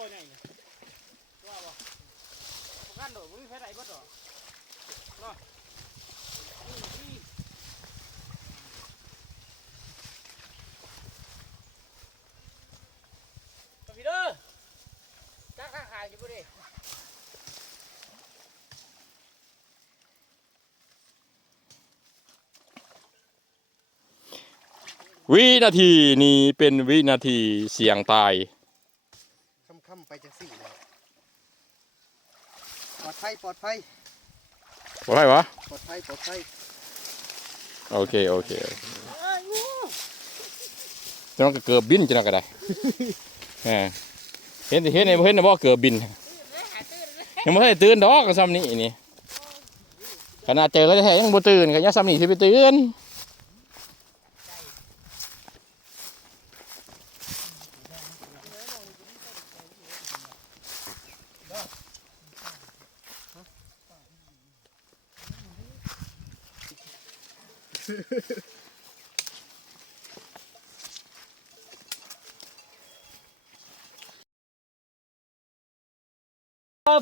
ค่ใหญ่เนี่ยว่าบ่ประกันโดดไม่มีแพ้ไหนบ่ดอกเนาะนี่พี่เด้อจ้าข้าขายอยู่บ่ดิ วินาทีนี้เป็นวินาทีเสี่ยงตายค่ำๆไปจังสี่เลยปลอดภัยปลอดภัย อะไรวะ ปลอดภัยปลอดภัย โอเคจะต้องเกือบบินจะนั่งก็ได้เห็นในบ่เกือบบินยังไม่ได้ตื่นดอกกับซ้ำนี้นี่ขนาดเจอก็แท้ยังบ่ตื่นกับยังซ้ำนี้ที่ไปตื่น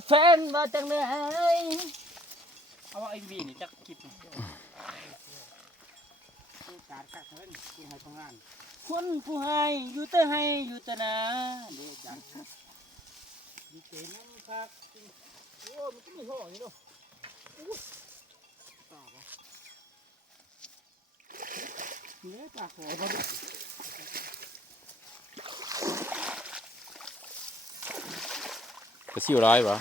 แฟนมาจังเลยเอาว่าไอ้บีนี่จักคิดการกักเงินกูให้ทำงานคนผู้ให้อยู่แต่ให้อยู่แต่นาเด็กจังดีเจนั่งครับโอ้มันก็มีห่ออยู่เนาะตาบ่เนี่ยตาขอบ่จะซิ่วร้ายปะ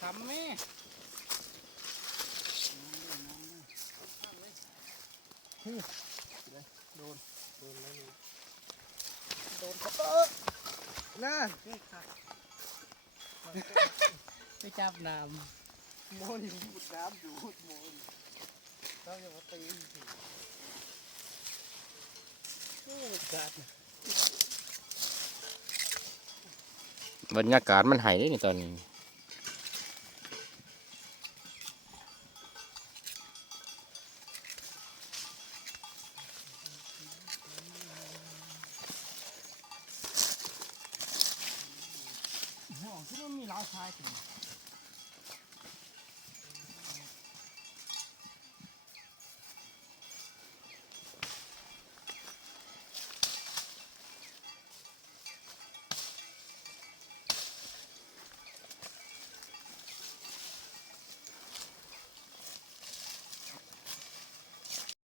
ทำแม่โดนกระเป๋า น่า ไปจับน้ โมนี่มุดน้ำอยู่โมนเราอย่ามาตีสิ ำกัด บรรยากาศมันหายได้ในตอนนี้ ห่อที่มันมีลาวชายถึง